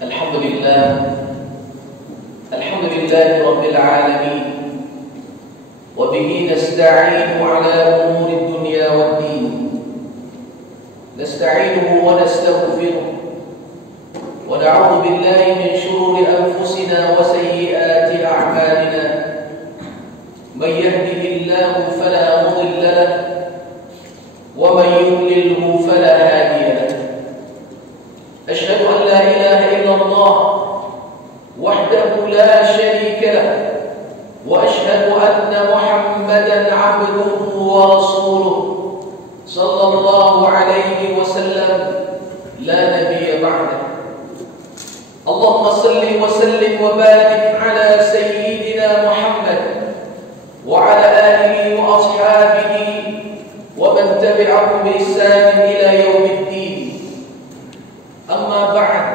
الحمد لله رب العالمين وبه نستعين على أمور الدنيا والدين نستعينه ونستغفره ونعوذ بالله من شرور أنفسنا وسيئات أعمالنا من يهده الله فلا مضل له ومن يضلله فلا هادي له أشهد أن لا إله إلا الله وحده لا شريك له وأشهد أن محمدا عبده ورسوله صلى الله عليه وسلم لا نبي بعده اللهم صل وسلم وبارك على سيدنا محمد وعلى آله وأصحابه ومن تبعهم بإحسان إلى يوم الدين أما بعد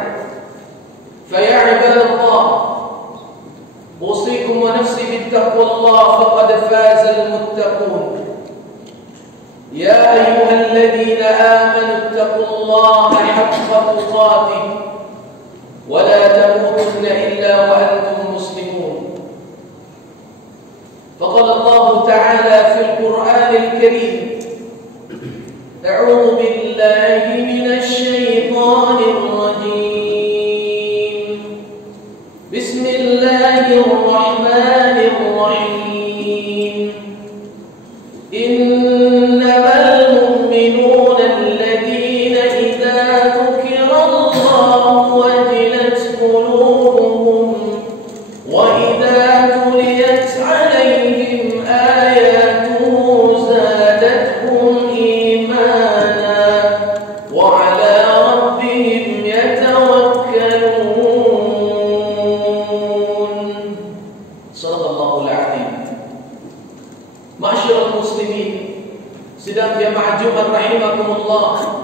فيا عباد الله أوصيكم ونفسي بتقوى الله فقد فاز المتقون يا أيها الذين آمنوا اتقوا الله حق تقاته ولا تموتن إلا وأنتم مسلمون فقال الله تعالى في القرآن الكريم أعوذ بالله من الشيطان الرجيم بسم الله الرحمن الرحيم إنما المؤمنون الذين إذا ذكر الله وجلت قلوبهم وإذا تليت عليهم آياته زادتهم إيمانا وعلى ربهم يتوكلون صدق الله العظيم. Ma'asyiral muslimin, sidang jamaah Jumat rahimakumullah.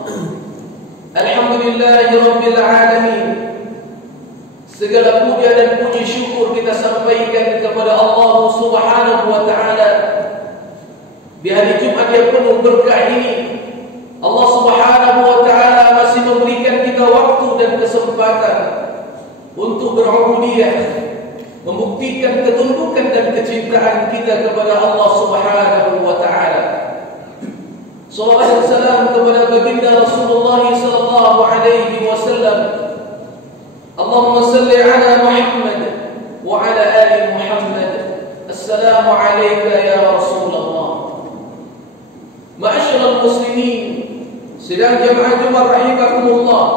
Alhamdulillahirabbil alamin. Segala puja dan puji syukur kita sampaikan kepada Allah Subhanahu wa taala. Di hari Jumat yang penuh berkah ini, Allah Subhanahu wa taala masih memberikan kita waktu dan kesempatan untuk berubudiyah, membuktikan ketundukan dan kecintaan kita kepada Allah Subhanahu wa taala. Salawat dan salam kepada baginda Rasulullah sallallahu alaihi wasallam. Allahumma salli ala Muhammad wa ala ali Muhammad. Assalamu alayka ya Rasulullah. Ma'asyiral muslimin, sidang jamaah Jumat rahimakumullah.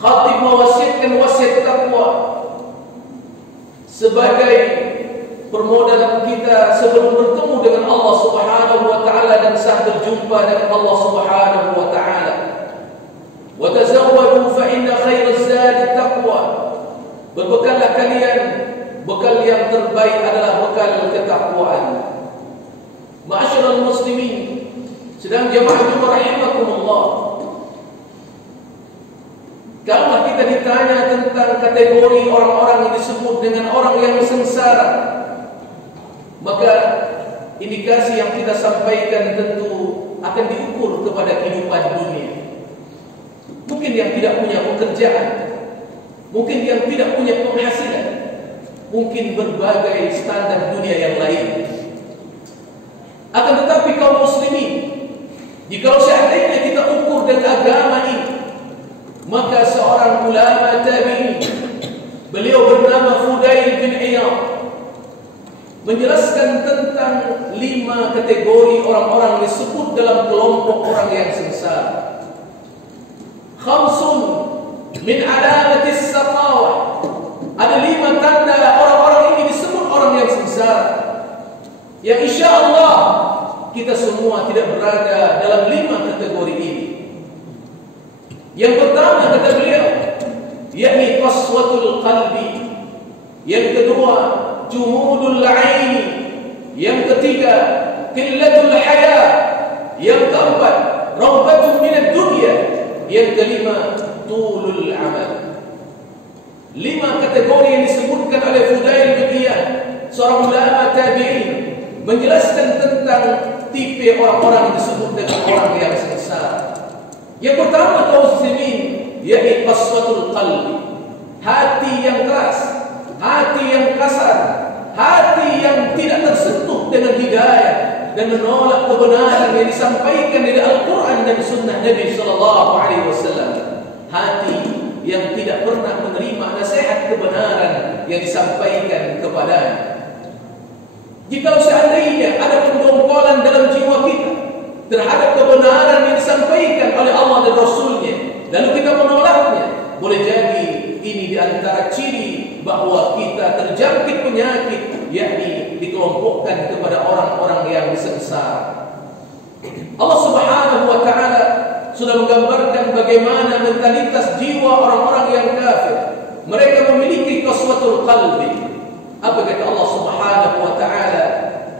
Khatib mewasiatkan wasiat taqwa sebagai permodalan kita sebelum bertemu dengan Allah Subhanahu wa taala dan saat berjumpa dengan Allah Subhanahu wa taala. Wa tazawwadu fa inna khairaz zadi taqwa. Berbekallah kalian, bekal yang terbaik adalah bekal ketakwaan. Ma'asyiral muslimin, sedang jamaah Jumat rahimakumullah. Kalau kita ditanya tentang kategori orang-orang yang disebut dengan orang yang sengsara, maka indikasi yang kita sampaikan tentu akan diukur kepada kehidupan dunia. Mungkin yang tidak punya pekerjaan, mungkin yang tidak punya penghasilan, mungkin berbagai standar dunia yang lain. Akan tetapi kaum muslimin, jika seandainya kita ukur dengan agama ini, maka seorang ulama tabi'in, beliau bernama Fudail bin Iyad, menjelaskan tentang 5 kategori orang-orang disebut dalam kelompok orang yang sengsara. Khamsun min alamatis saqawah. Ada 5 tanda orang-orang ini disebut orang yang sengsara, yang insyaallah kita semua tidak berada dalam 5 kategori ini. Yang pertama kata beliau, yakni qaswatul qalbi. Yang kedua, jumudul aini. Yang ketiga, qillatul haya. Yang keempat, ragbatun minad dunya. Yang kelima, tulul amal. 5 kategori yang disebutkan oleh Fudail bin Iyad, seorang ulama tabi'in, menjelaskan tentang tipe orang-orang yang disebut dengan orang yang sengsara. Yang pertama kaum muslimin, yakni qaswatul qalbi, hati yang keras, hati yang kasar, hati yang tidak tersentuh dengan hidayah dan menolak kebenaran yang disampaikan dari Al-Quran dan Sunnah Nabi Sallallahu Alaihi Wasallam. Hati yang tidak pernah menerima nasihat kebenaran yang disampaikan kepadanya. Jika seandainya ada pendongkolan dalam jiwa kita terhadap kebenaran yang disampaikan oleh Allah dan Rasulnya, lalu kita menolaknya, boleh jadi ini di antara ciri bahwa kita terjangkit penyakit, yakni dikelompokkan kepada orang-orang yang sengsara. Allah Subhanahu wa Ta'ala sudah menggambarkan bagaimana mentalitas jiwa orang-orang yang kafir. Mereka memiliki qaswatul qalbi. Apa kata Allah Subhanahu wa Ta'ala?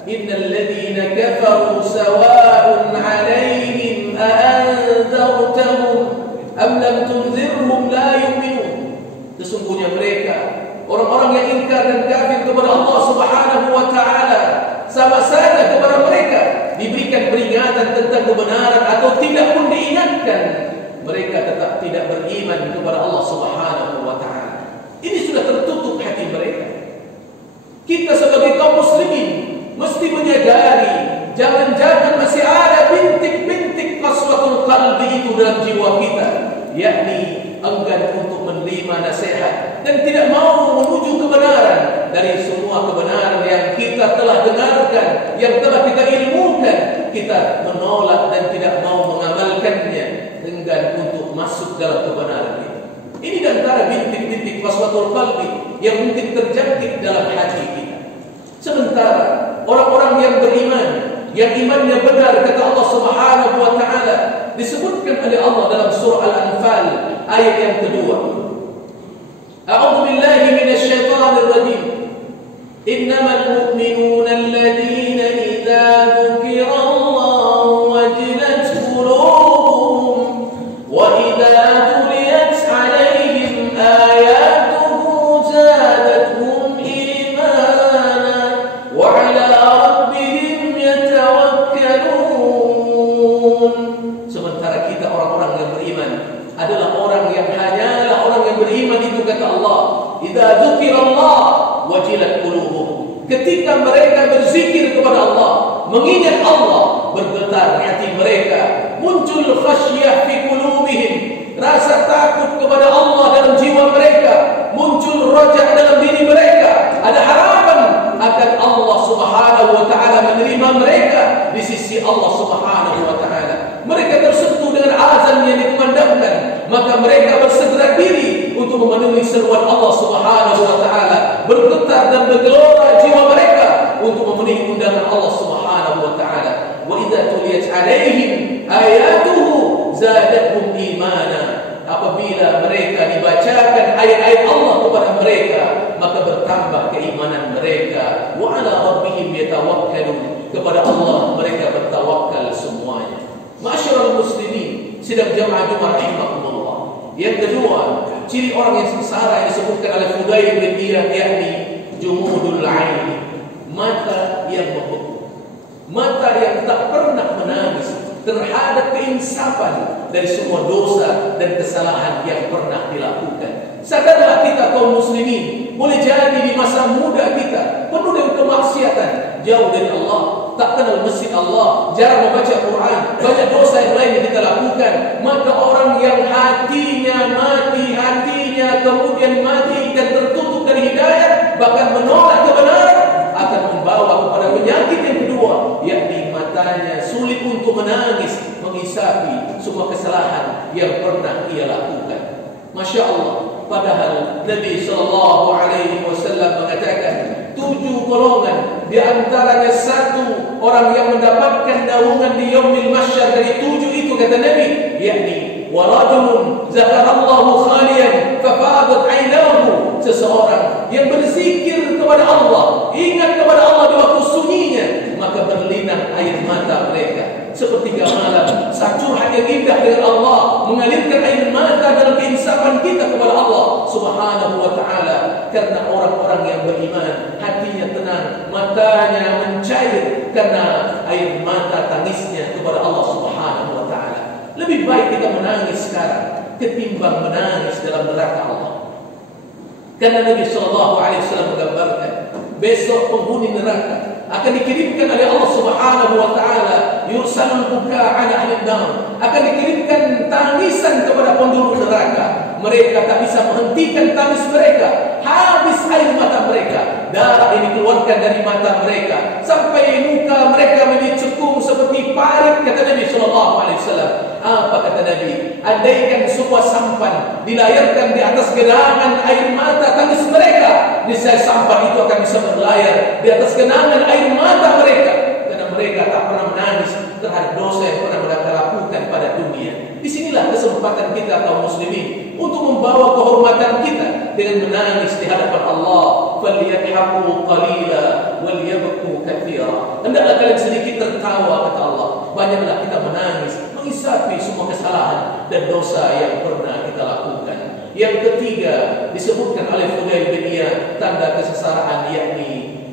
Innal ladzina kafaru sawa'un 'alaihim a anzartahum am lam tunzirhum la yu'minun. Sesungguhnya mereka orang-orang yang ingkar dan kafir kepada Allah Subhanahu wa Ta'ala, sama saja kepada mereka diberikan peringatan tentang kebenaran atau tidak pun diingatkan, mereka tetap tidak beriman kepada Allah Subhanahu wa Ta'ala. Ini sudah tertutup hati mereka. Kita sebagai kaum muslimin mesti menyadari jangan-jangan masih ada bintik-bintik qaswatul qalbi itu dalam jiwa kita, yakni enggan untuk menerima nasihat dan tidak mau menuju kebenaran. Dari semua kebenaran yang kita telah dengarkan, yang telah kita ilmukan, kita menolak dan tidak mau mengamalkannya, enggan untuk masuk dalam kebenaran itu. Ini di antara bintik-bintik qaswatul qalbi yang mungkin terjangkit dalam hati kita. Sementara orang-orang yang beriman, yang imannya benar, kata Allah Subhanahu wa Ta'ala, disebutkan oleh Allah dalam surah Al-Anfal ayat yang kedua. A'udzu billahi minasy syaithanir rajim. Innamal mu'minuna alladzina idza dzukirallahu wajilat qulubuhum wa idza tuliyat 'alaihim ayatuhu zadatuhum imana wa 'ala rabbihim yatawakkalun. Sementara kita orang-orang yang beriman adalah orang yang hanyalah orang yang beriman itu, kata Allah, idza dzukirallah wajilat qulubuhum. Ketika mereka berzikir kepada Allah, mengingat Allah, bergetar hati mereka, muncul khasyah fi qulubihim, rasa takut kepada Allah dalam jiwa mereka, muncul raja dalam diri mereka, ada harapan akan Allah Subhanahu wa Ta'ala menerima mereka di sisi Allah Subhanahu wa Ta'ala. Mereka tersentuh dengan azan yang dikumandangkan, maka mereka bersegera diri untuk memenuhi seruan Allah Subhanahu wa Ta'ala, bergetar dan bergelora jiwa mereka untuk memenuhi undangan Allah Subhanahu wa Ta'ala. Wa idza tuliyat 'alaihim ayatuhu zadatuhum imana. Apabila mereka dibacakan ayat-ayat Allah kepada mereka, maka bertambah keimanan mereka. Wa 'ala rabbihim yatawakkalun. Kepada Allah mereka bertawakal semuanya. Ma'asyiral muslimin, sidang jamaah Jumat rahimakumullah. Yang kedua, ciri orang yang sengsara yang disebutkan oleh Fudail bin Iyad, yakni jumudul ain, mata yang membeku, mata yang tak pernah menangis terhadap keinsapan dari semua dosa dan kesalahan yang pernah dilakukan. Sadarlah kita kaum muslimin, boleh jadi di masa muda kita penuh dengan kemaksiatan, jauh dari Allah, tak kenal masjid Allah, jarang membaca Quran, banyak dosa yang lain yang kita lakukan. Maka orang yang hatinya mati, hatinya kemudian mati dan tertutup dari hidayah, bahkan menolak kebenaran, akan membawa kepada penyakit yang kedua, yakni matanya sulit untuk menangis, mengisapi semua kesalahan yang pernah ia lakukan. Masya Allah. Padahal Nabi Sallallahu Alaihi Wasallam mengatakan 7 golongan, di antaranya satu orang yang mendapatkan naungan di yaumil mahsyar dari 7 itu, kata Nabi, yakni warajulun zakarallahu khalian fafadat ainahu, seseorang yang berzikir kepada Allah, ingat kepada Allah di waktu sunyinya, maka berlinang air mata mereka. Sepertiga malam, saat curhat yang indah dengan Allah, mengalirkan air mata dalam keinsapan kita kepada Allah Subhanahu wa Ta'ala. Karena orang-orang yang beriman, hatinya tenang, matanya mencair karena air mata tangisnya kepada Allah Subhanahu wa Ta'ala. Lebih baik kita menangis sekarang ketimbang ketimbang menangis dalam neraka Allah. Karena Nabi SAW menggambarkan besok penghuni neraka akan dikirimkan oleh Allah Subhanahu wa taala, yursalul buka ala ahli nar, akan dikirimkan tangisan kepada penduduk neraka. Mereka tak bisa menghentikan tangis mereka, habis air mata mereka, darah ini keluarkan dari mata mereka sampai muka mereka menjadi cekung seperti parit, kata Nabi SAW. Apa kata Nabi? Andaikan sebuah sampan dilayarkan di atas genangan air mata tangis mereka, niscaya sampan itu akan bisa berlayar di atas genangan air mata mereka, karena mereka tak pernah menangis terhadap dosa yang pernah mereka lakukan pada dunia. Disinilah kesempatan kita kaum muslimin untuk membawa kehormatan kita dengan menangis di hadapan Allah. Falyadhaku qalila walyabku katsira. Hendaklah kalian sedikit tertawa, kata Allah. Banyaklah kita menangis, mengisapi semua kesalahan dan dosa yang pernah kita lakukan. Yang ketiga disebutkan oleh Fudail bin Iyad, tanda kesengsaraan yakni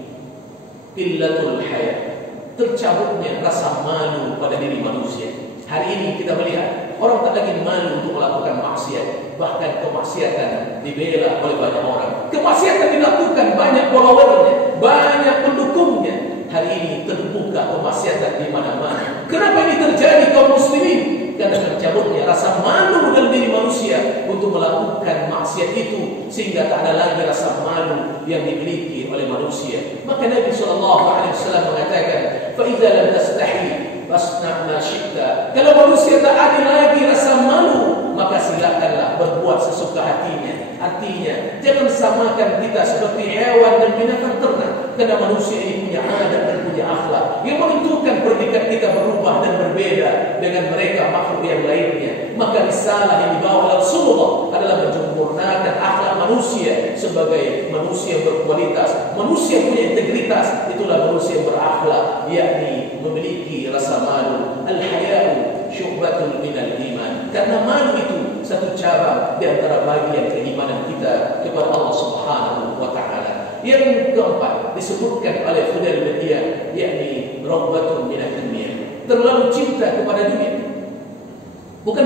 qillatul haya, tercabutnya rasa malu pada diri manusia. Hari ini kita melihat orang tak lagi malu untuk melakukan maksiat, bahkan kemaksiatan dibela oleh banyak orang. Kemaksiatan dilakukan banyak followernya, banyak pendukungnya. Hari ini terbuka kemaksiatan di mana-mana. Kenapa ini terjadi kaum muslimin? Karena tercabutnya rasa malu dalam diri manusia untuk melakukan maksiat itu, sehingga tak ada lagi rasa malu yang dimiliki oleh manusia. Maka Nabi SAW mengatakan, "Fa idza lam tastahi fasna' ma syi'ta." Kalau manusia tak ada lagi rasa malu, maka silakanlah berbuat sesuka hatinya. Artinya, jangan samakan kita seperti hewan dan binatang ternak, karena manusia ini punya adat dan punya akhlak yang menentukan predikat kita berubah dan berbeda dengan mereka makhluk yang lainnya. Maka risalah yang dibawa oleh Rasulullah adalah menyempurnakan akhlak manusia sebagai manusia berkualitas, manusia punya integritas. Itulah manusia yang berakhlak, yakni memiliki rasa malu. Al-haya'u syu'batun minal iman. Karena malu itu satu cabang di antara bagian keimanan kita kepada Allah Subhanahu wa taala. Yang keempat disebutkan oleh Fudail bin Iyad, yakni raghbatun minad dunya, terlalu cinta kepada dunia. Bukan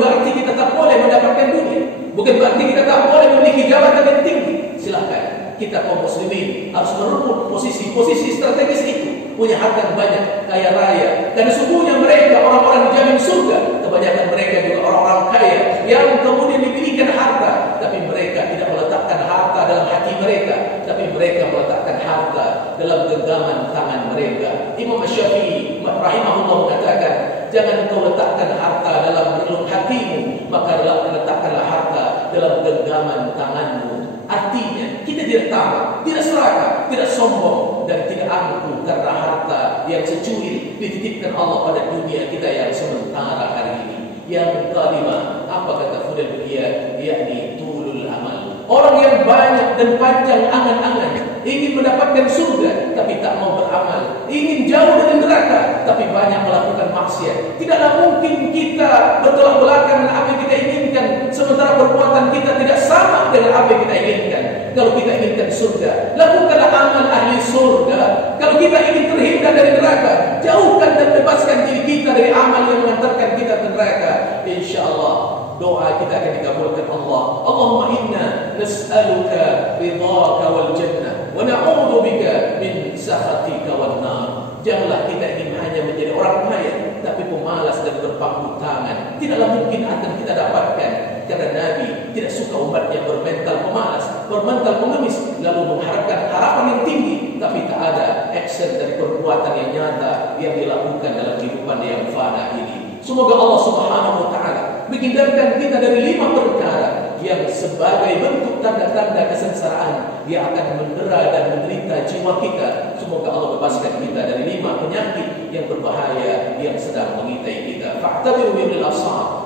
berarti kita tak boleh mendapatkan dunia, bukan berarti kita tak boleh memiliki jabatan yang tinggi. Silakan, kita kaum muslimin harus merebut posisi strategis itu, punya harta yang banyak, kaya raya. Dan sesungguhnya mereka orang-orang dijamin surga. Kebanyakan mereka juga orang-orang kaya yang kemudian diberikan harta, tapi mereka tidak meletakkan harta dalam hati mereka, tapi mereka meletakkan harta dalam genggaman tangan mereka. Imam Syafi'i rahimahullah mengatakan, jangan kau letakkan harta dalam relung hatimu, maka letakkanlah harta dalam genggaman tanganmu. Artinya, kita tidak tamak, tidak serakah, tidak sombong, dan tidak angkuh karena harta yang secuil dititipkan Allah pada dunia kita yang sementara hari ini. Yang kelima, apa kata Fudail bin Iyad? Yakni tulul amal. Orang yang banyak dan panjang angan-angan, ingin mendapatkan surga tapi tak mau beramal, ingin jauh dari neraka tapi banyak melakukan maksiat. Tidaklah mungkin kita bertolak belakang dengan apa yang kita inginkan, sementara perbuatan kita tidak sama dengan apa yang kita inginkan. Kalau kita inginkan surga, lakukanlah amal ahli surga. Kalau kita ingin terhindar dari neraka, jauhkan dan bebaskan diri kita dari amal yang mengantarkan kita ke neraka. InsyaAllah doa kita akan dikabulkan Allah. Allahumma inna nas'aluka ridhaka wal jannah wa na'udzu bika min sakhatika wan nar. Janganlah kita ingin hanya menjadi orang kaya tapi pemalas dan berpangku tangan. Tidaklah mungkin akan kita dapatkan, karena Nabi tidak suka umatnya bermental pemalas, bermental pengemis, lalu mengharapkan harapan yang tinggi tapi tak ada action dari perbuatan yang nyata yang dilakukan dalam kehidupan yang fana ini. Semoga Allah Subhanahu wa taala menghindarkan kita dari 5 perkara yang sebagai bentuk tanda-tanda kesengsaraan yang akan mendera dan menderita jiwa kita. Semoga Allah bebaskan kita dari 5 penyakit yang berbahaya yang sedang mengintai kita. Fa'tabiru bil absar